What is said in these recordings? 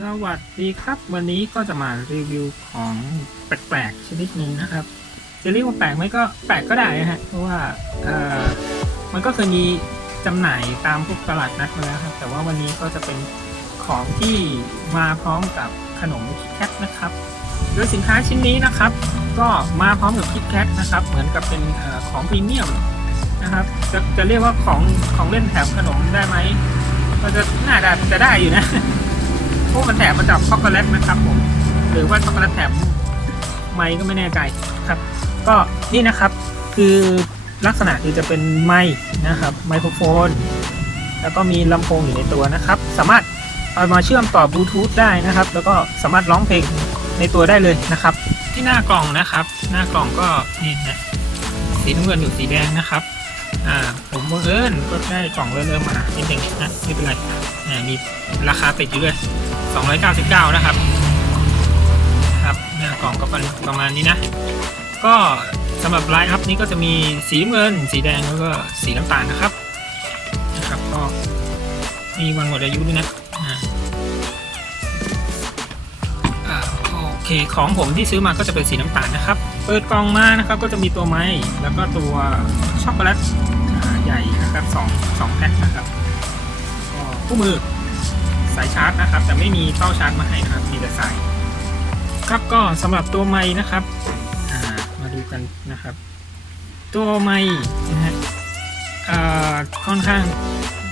สวัสดีครับ วันนี้ก็จะมารีวิวของแปลกๆชนิดหนึ่งนะครับ จะเรียกว่าแปลกไหมก็แปลกก็ได้นะฮะเพราะว่าเอ่อมันก็เคยมีจำหน่ายตามพวกตลาดนัดมาแล้วครับ แต่ว่าวันนี้ก็จะเป็นของที่มาพร้อมกับขนมคิดแคทนะครับโดยสินค้าชิ้นนี้นะครับ ก็มาพร้อมกับคิดแคทนะครับ เหมือนกับเป็นอของพรีเมียมนะครับจะจะเรียกว่าของของเล่นแถมขนมได้ไหมก็จะน่าจะจะได้อยู่นะ พวกมันแถมมาจากช็อกโกแลตนะครับผมหรือว่าช็อกโกแลตแถมไมค์ก็ไม่แน่ใจครับ ก็นี่นะครับคือลักษณะคือจะเป็นไมค์นะครับไมโครโฟน แล้วก็มีลำโพงอยู่ในตัวนะครับ สามารถเอามาเชื่อมต่อบลูทูธได้นะครับ แล้วก็สามารถร้องเพลงในตัวได้เลยนะครับ ที่หน้ากล่องนะครับ หน้ากล่องก็นี่นะสีน้ำเงินอยู่สีแดงนะครับ อ่าผมบังเอิญก็ได้กล่องเริ่มๆมานิดนึงนะไม่เป็นไรอ่ามีราคาติดอยู่ด้วย299 นะครับ ครับหน้ากล่องก็ประมาณนี้นะ ก็สำหรับไลน์อัพนี้ก็จะมีสีเงิน สีแดงแล้วก็สีน้ำตาลนะครับนะครับก็มีวันหมดอายุด้วยนะ เคของผมที่ซื้อมาก็จะเป็นสีน้ำตาลนะครับ เปิดกล่องมานะครับก็จะมีตัวไม้แล้วก็ตัวช็อกโกแลตอ่าใหญ่นะครับสองสองแพ็คนะครับก็คู่มือสายชาร์จนะครับ แต่ไม่มีเต้าชาร์จมาให้นะครับมีแต่สายครับก็สำหรับตัวไม้นะครับามาดูกันนะครับ ตัวไม้นะฮะค่อนข้าง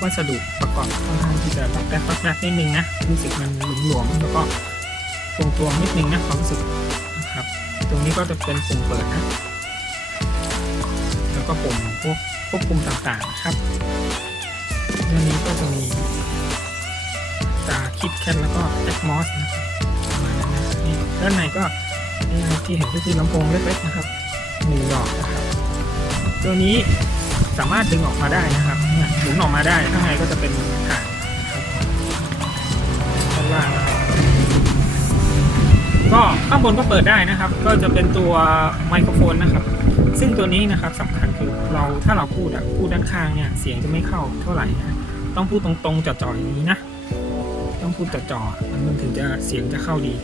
วัสดุประกอบค่อนข้างที่จะปักแป๊กปักแป๊กนิดนึงนะรู้สึกมันหลวมๆแล้วก็ ตรงตัวนิดนึงนะความรู้สึกนะครับ ตรงนี้ก็จะเป็นปุ่มเปิดนะ แล้วก็ปุ่มพวกควบคุมต่างๆนะครับเรื่องนี้ก็จะมีจาคิดแคทแล้วก็แอดมอสนะครับประมาณนั้นนะครับนี่ด้านในก็นี่นที่เห็นก็คือลำโพงเล็กๆนะครับหนึ่งดอกนะครับ ตัวนี้สามารถดึงออกมาได้นะครับเนี่ยหมุนออกมาได้ข้างในก็จะเป็นฐาน ก็ข้างบนก็เปิดได้นะครับ ก็จะเป็นตัวไมโครโฟนนะครับ ซึ่งตัวนี้นะครับสำคัญคือเราถ้าเราพูดอะพูดด้านข้างเนี่ยเสียงจะไม่เข้าเท่าไหร่นะต้องพูดตรงๆจ่อๆอย่างนี้นะ ต้องพูดต่อจอๆมันถึงจะเสียงจะเข้าดี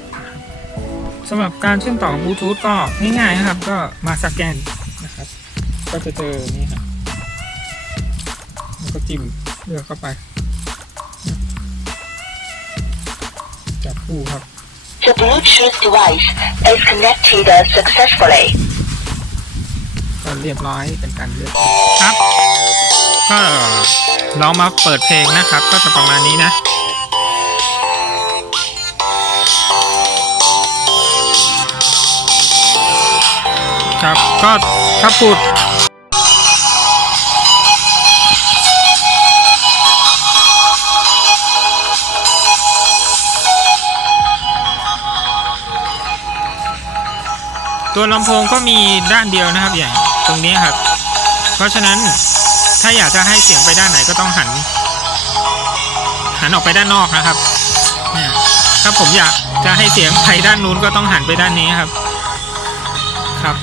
สำหรับการเชื่อมต่อบบลูทูธก็ง่ายๆนะครับ ก็มาสแกนนะครับ ก็จะเจอนี่ครับแล้วก็จิ้มเลือกเข้าไป จับคู่ครับ The Bluetooth device is connected successfully. ก็เรียบร้อยเป็นการเลือกครับ ก็เรามาเปิดเพลงนะครับ ก็จะประมาณนี้นะ ครับก็ถ้าพูด ตัวลำโพงก็มีด้านเดียวนะครับอย่างตรงนี้ครับ เพราะฉะนั้นถ้าอยากจะให้เสียงไปด้านไหนก็ต้องหัน หันออกไปด้านนอกนะครับเนี่ยถ้าผมอยากจะให้เสียงไปด้านนู้นก็ต้องหันไปด้านนี้ครับครับ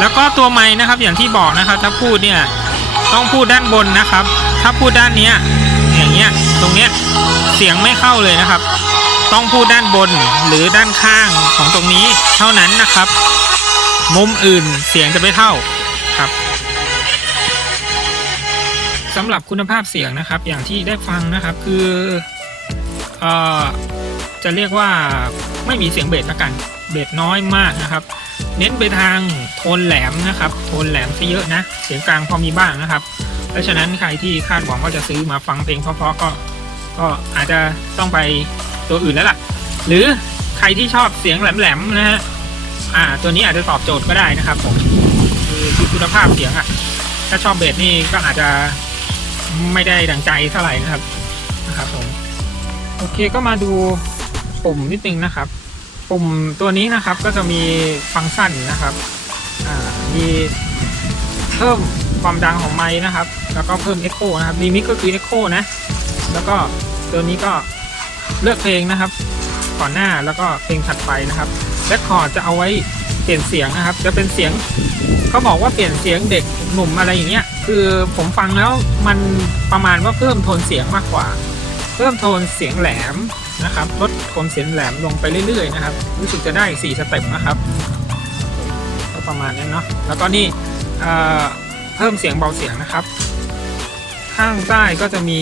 แล้วก็ตัวไม้นะครับอย่างที่บอกนะครับ ถ้าพูดเนี่ยต้องพูดด้านบนนะครับ ถ้าพูดด้านเนี้ยอย่างเงี้ยตรงเนี้ยเสียงไม่เข้าเลยนะครับ ต้องพูดด้านบนหรือด้านข้างของตรงนี้เท่านั้นนะครับ มุมอื่นเสียงจะไม่เท่าครับสำหรับคุณภาพเสียงนะครับ อย่างที่ได้ฟังนะครับคือเอ่อจะเรียกว่าไม่มีเสียงเบสละกัน เบสน้อยมากนะครับ เน้นไปทางโทนแหลมนะครับ โทนแหลมซะเยอะนะ เสียงกลางพอมีบ้างนะครับ เพราะฉะนั้นใครที่คาดหวังว่าจะซื้อมาฟังเพลงเพราะๆก็ ก็อาจจะต้องไป ตัวอื่นแล้วล่ะ หรือใครที่ชอบเสียงแหลมๆนะฮะอ่า ตัวนี้อาจจะตอบโจทย์ก็ได้นะครับผมคือคุณภาพเสียงอะ ถ้าชอบเบสนี่ก็อาจจะไม่ได้ดังใจเท่าไหร่นะครับนะครับผมโอเคก็มาดูปุ่มนิดนึงนะครับ ปุ่มตัวนี้นะครับก็จะมีฟังก์ชันนะครับอ่ามีเพิ่มความดังของไม้นะครับ แล้วก็เพิ่ม Echo นะครับมีมิกก็คือ Echo นะ แล้วก็ตัวนี้ก็ เลือกเพลงนะครับ ก่อนหน้าแล้วก็เพลงถัดไปนะครับและคอร์ดจะเอาไว้เปลี่ยนเสียงนะครับ จะเป็นเสียงเขาบอกว่าเปลี่ยนเสียงเด็กหนุ่มอะไรอย่างเงี้ย คือผมฟังแล้วมันประมาณว่าเพิ่มโทนเสียงมากกว่า เพิ่มโทนเสียงแหลมนะครับลดโทนเสียงแหลมลงไปเรื่อยๆนะครับรู้สึกจะได้4สเต็ปนะครับก็ประมาณนี้เนาะแล้วก็นี่เเพิ่มเสียงเบาเสียงนะครับ ข้างใต้ก็จะมี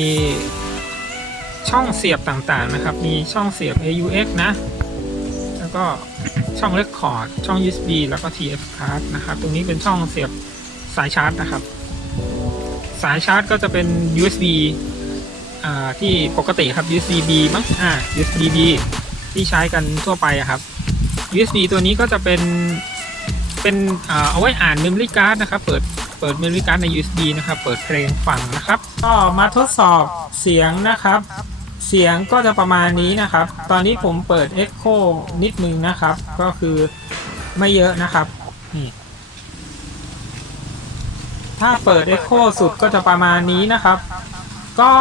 ช่องเสียบต่างๆนะครับ มีช่องเสียบ AUX นะ แล้วก็ช่อง Record ช่อง USB แล้วก็ TF card นะครับ ตรงนี้เป็นช่องเสียบสายชาร์จนะครับ สายชาร์จก็จะเป็น USB อ่าที่ปกติครับ USB B มั้งอ่า USB B ที่ใช้กันทั่วไปครับ USB ตัวนี้ก็จะเป็นเป็นอ่าเอาไว้อ่าน memory card นะครับ เปิดเปิด memory card ใน USB นะครับ เปิดเพลงฟังนะครับ ก็มาทดสอบเสียงนะครับ เสียงก็จะประมาณนี้นะครับ ตอนนี้ผมเปิด Echo นิดนึงนะครับ ก็คือไม่เยอะนะครับนี่ถ้าเปิด Echo สุดก็จะประมาณนี้นะครับ ก็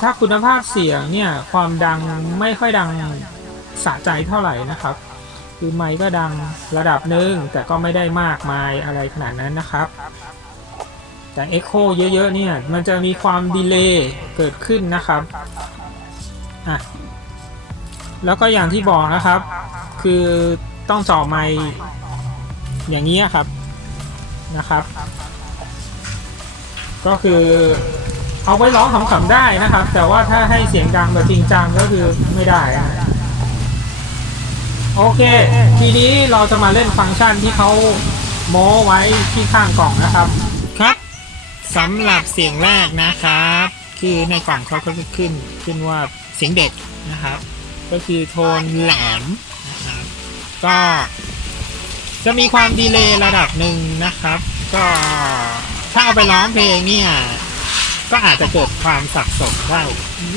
ถ้าคุณภาพเสียงเนี่ยความดังไม่ค่อยดังสะใจเท่าไหร่นะครับ คือไมค์ก็ดังระดับหนึ่งแต่ก็ไม่ได้มากมายอะไรขนาดนั้นนะครับ แต่ Echo เยอะๆเนี่ยมันจะมีความดีเลย์เกิดขึ้นนะครับ อะแล้วก็อย่างที่บอกนะครับ คือต้องจ่อไมค์อย่างนี้ครับนะครับ ก็คือเอาไว้ร้องขำๆได้นะครับ แต่ว่าถ้าให้เสียงดังแบบจริงจังก็คือไม่ได้ โอเค ทีนี้เราจะมาเล่นฟังก์ชันที่เขาโม้ไว้ที่ข้างกล่องนะครับ ครับสำหรับเสียงแรกนะครับ คือในกล่องเขาก็จะขึ้นขึ้นว่าเสียงเด็กนะครับ ก็คือโทนแหลมนะครับก็จะมีความดีเลย์ระดับหนึ่งนะครับ ก็ถ้าเอาไปร้องเพลงเนี่ยก็อาจจะเกิดความสับสนได้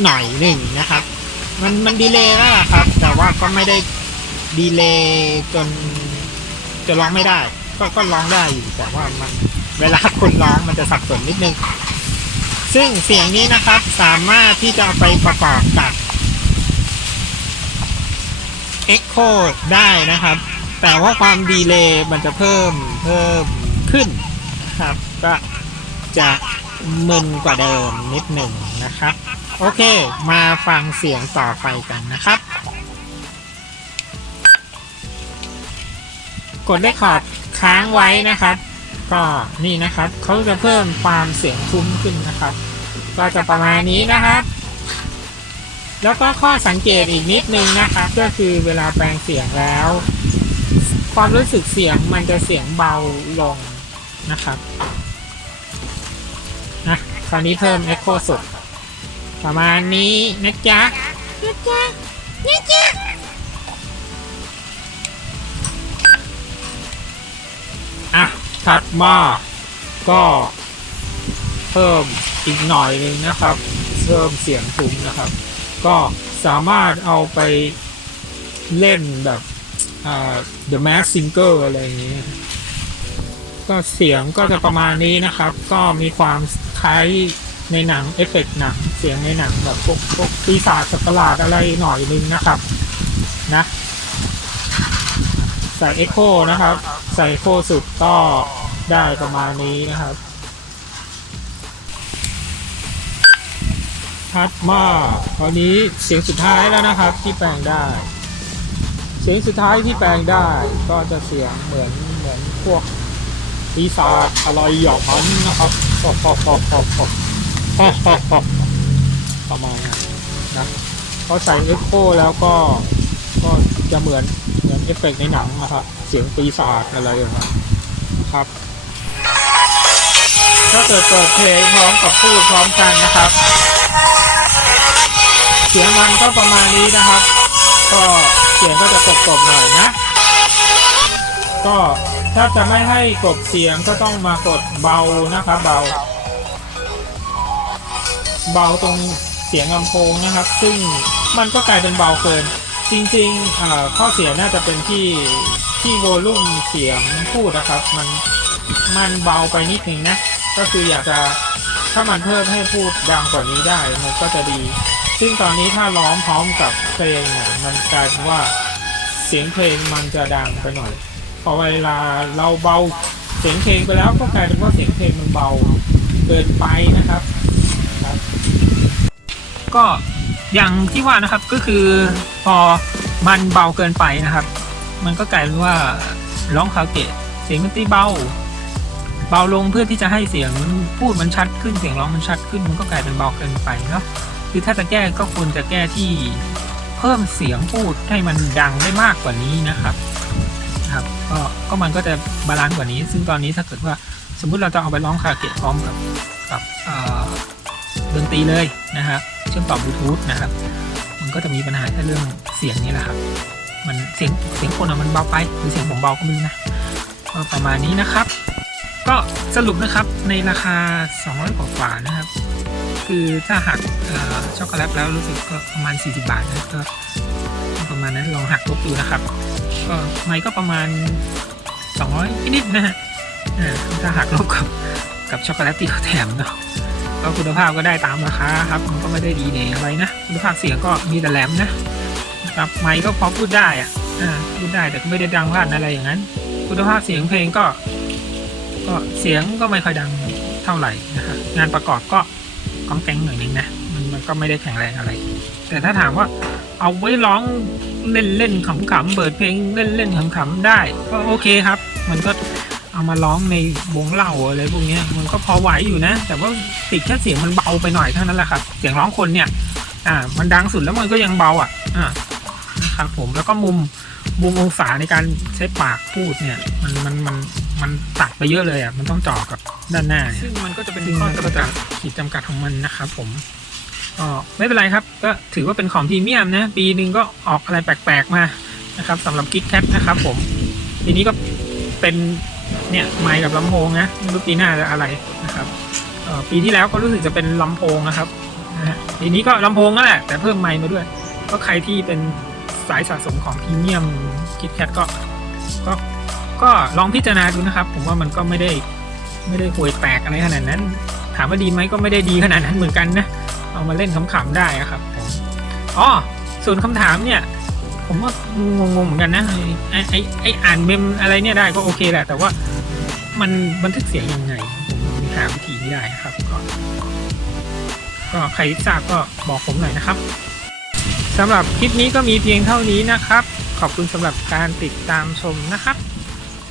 หน่อยหนึ่งนะครับ มันมันดีเลย์แล้วล่ะครับ แต่ว่าก็ไม่ได้ดีเลย์จนจะร้องไม่ได้ ก็ก็ร้องได้อยู่แต่ว่ามันเวลาคนร้องมันจะสับสนนิดนึง ซึ่งเสียงนี้นะครับสามารถที่จะเอาไปประกอบกับ Echo ได้นะครับ แต่ว่าความดีเลย์มันจะเพิ่มเพิ่มขึ้นนะครับ ก็จะมึนกว่าเดิมนิดหนึ่งนะครับ โอเค มาฟังเสียงต่อไปกันนะครับ กดเลคคอร์ดค้างไว้นะครับ ก็นี่นะครับเขาจะเพิ่มความเสียงทุ้มขึ้นนะครับ ก็จะประมาณนี้นะครับ แล้วก็ข้อสังเกตอีกนิดนึงนะครับ ก็คือเวลาแปลงเสียงแล้ว ความรู้สึกเสียงมันจะเสียงเบาลงนะครับนะคราวนี้เพิ่ม Echo สุดประมาณนี้นะจ๊ะนะจ๊ะนะจ๊ะ พัดมาก็เพิ่มอีกหน่อยหนึงนะครับ เพิ่มเสียงทุ้มนะครับ ก็สามารถเอาไปเล่นแบบ The Mask Singer อะไรอย่างนี้ ก็เสียงก็จะประมาณนี้นะครับ ก็มีความคล้ายในหนังเอฟเฟกต์หนังเสียงในหนังแบบพวกพวกปีศาจสัตว์ประหลาดอะไรหน่อยนึงนะครับ นะ ใส่เอ็กโคนะครับ ใส่เอ็กโคสุดก็ได้ประมาณนี้นะครับชัดมากราวนี้เสียงสุดท้ายแล้วนะครับที่แปลงได้ เสียงสุดท้ายที่แปลงได้ก็จะเสียงเหมือนเหมือนพวกปีศาจร่อยหยอกมันนะครับประมาณนั้นนะพอใส่เอ็กโคแล้วก็ก็ จะเหมือนเหมือนเอฟเฟกต์ในหนังนะครับเสียงปีศาจอะไรอย่างนั้นครับ ถ้าเกิดเปิดเพลงพร้อมกับพูดพร้อมกันนะครับ เสียงมันก็ประมาณนี้นะครับ ก็เสียงก็จะตบๆหน่อยนะ ก็ถ้าจะไม่ให้กบเสียงก็ต้องมากดเบานะครับเบา เบาตรงเสียงลำโพงนะครับ ซึ่งมันก็กลายเป็นเบาเกิน จริงๆอ่อข้อเสียน่าจะเป็นที่ที่โวลูมเสียงพูดนะครับ มันมันเบาไปนิดนึงนะ ก็คืออยากจะถ้ามันเพิ่มให้พูดดังกว่านี้ได้มันก็จะดี ซึ่งตอนนี้ถ้าร้องพร้อมกับเพลงเนี่ยมันกลายเป็นว่าเสียงเพลงมันจะดังไปหน่อย พอเวลาเราเบาเสียงเพลงไปแล้วก็กลายเป็นว่าเสียงเพลงมันเบาเกินไปนะครับ ก็อย่างที่ว่านะครับก็คือพอมันเบาเกินไปนะครับ มันก็กลายเป็นว่าร้องคาราโอเกะเสียงดนตรีเบา เบาลงเพื่อที่จะให้เสียงพูดมันชัดขึ้นเสียงร้องมันชัดขึ้นมันก็กลายเป็นเบาเกินไปเนาะคือถ้าจะแก้ก็ควรจะแก้ที่เพิ่มเสียงพูดให้มันดังได้มากกว่านี้นะครับครับก็ก็มันก็จะบาลานซ์กว่านี้ ซึ่งตอนนี้ถ้าเกิดว่าสมมุติเราจะเอาไปร้องคาราเกะพร้อมกับกับเอ่อดนตรีเลยนะครับ เชื่อมต่อบลูทูธนะครับ มันก็จะมีปัญหาแค่เรื่องเสียงนี่แหละครับ มันเสียงเสียงคนอะมันเบาไป หรือเสียงผมเบาก็ไม่รู้นะก็ประมาณนี้นะครับ ก็สรุปนะครับในราคา 200 กว่ากว่านะครับ คือถ้าหักช็อกโกแลตแล้วรู้สึกก็ประมาณ 40 บาทนะก็ประมาณนั้นลองหักลบดูนะครับ ก็ไม่ก็ประมาณ 200นิดๆนะฮะถ้าหักลบกับกับช็อกโกแลตที่เขาแถมเนาะ ก็คุณภาพก็ได้ตามราคาครับมันก็ไม่ได้ดีเดย์อะไรนะ คุณภาพเสียงก็มีแต่แหลมนะครับไมค์ก็พอพูดได้อะอ่าพูดได้แต่ก็ไม่ได้ดังลั่นอะไรอย่างนั้น คุณภาพเสียงเพลงก็ ก็เสียงก็ไม่ค่อยดังเท่าไหร่นะครับงานประกอบก็ก้องแกงหน่อยนึงนะมันมันก็ไม่ได้แข็งแรงอะไร แต่ถ้าถามว่าเอาไว้ร้องเล่นเล่นขำๆเปิดเพลงเล่นเล่นขำๆได้ ก็โอเคครับ มันก็ เอามาร้องในวงเล่าอะไรพวกเนี้ยมันก็พอไหวอยู่นะ แต่ว่าติดแค่เสียงมันเบาไปหน่อยเท่านั้นแหละครับเสียงร้องคนเนี่ย อ่า มันดังสุดแล้วมันก็ยังเบาอะ อ่านะครับผมแล้วก็มุมมุมองศาในการใช้ปากพูดเนี่ย มันมันมันมันตัดไปเยอะเลยอะมันต้องจ่อกับด้านหน้าซึ่งมันก็จะเป็นข้อจำกัดขีดจำกัดของมันนะครับผมก็ไม่เป็นไรครับ ก็ถือว่าเป็นของพรีเมียมนะ ปีหนึ่งก็ออกอะไรแปลกๆมานะครับสำหรับ k ิ t แคทนะครับผมปีนี้ก็เป็น เนี่ยไมค์กับลำโพงนะไม่รู้ปีหน้าจะอะไรนะครับปีที่แล้วก็รู้สึกจะเป็นลำโพงนะครับปีนี้ก็ลำโพงนั่นแหละแต่เพิ่มไมค์มาด้วย ก็ใครที่เป็นสายสะสมของพรีเมียม k ิ t แคทก็ก็ก็ลองพิจารณาดูนะครับ ผมว่ามันก็ไม่ได้ไม่ได้ห่วยแตกอะไรขนาดนั้น ถามว่าดีไหมก็ไม่ได้ดีขนาดนั้นเหมือนกันนะ เอามาเล่นขำๆได้ครับผมอ๋อส่วนคำถามเนี่ย ผมว่างงๆเหมือนกันนะไอไอไออ่านเมมอะไรเนี่ยได้ก็โอเคแหละแต่ว่ามันบันทึกเสียงยังไงผมหาวิธีไม่ได้ครับก็ก็ใครทราบก็บอกผมหน่อยนะครับสำหรับคลิปนี้ก็มีเพียงเท่านี้นะครับ ขอบคุณสำหรับการติดตามชมนะครับ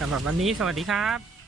สำหรับวันนี้สวัสดีครับ